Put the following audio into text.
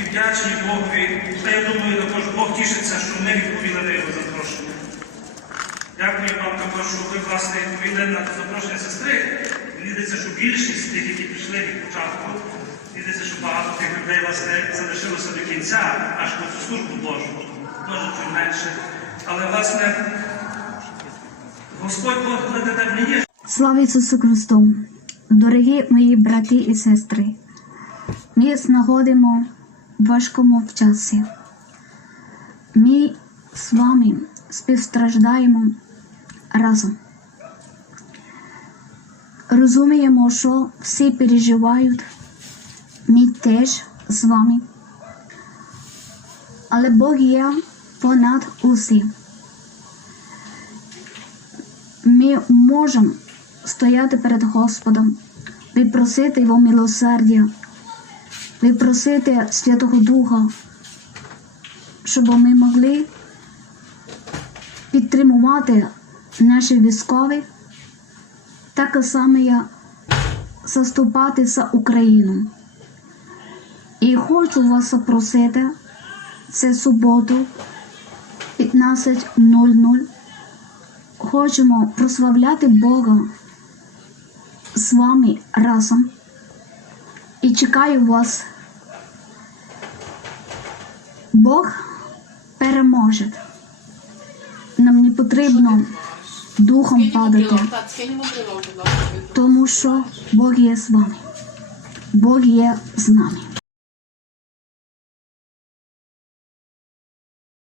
і вдячні Богові. Та я думаю, також Бог тішиться, що ми відповіли на його запрошення. Дякую вам також, що ви власне відповіли на запрошення сестри. Мені здається, що більшість тих, які прийшли від початку, мені здається, що багато тих людей власне залишилося до кінця, аж по цю службу Божу. Може, чуть менше. Але власне Господь Бог тебе не є. Слава Ісусу Христу! Дорогі мої брати і сестри, ми знаходимо важкому часі. Ми з вами співстраждаємо разом. Розуміємо, що всі переживають, ми теж з вами. Але Бог є понад усі. Ми можемо стояти перед Господом, випросити Його милосердя, випросити Святого Духа, щоб ми могли підтримувати наші військові, так само як заступати за Україну. І хочу вас запросити це суботу 15.00 хочемо прославляти Бога з вами разом. І чекаю вас. Бог переможе. Нам не потрібно духом падати, тому що Бог є з вами. Бог є з нами.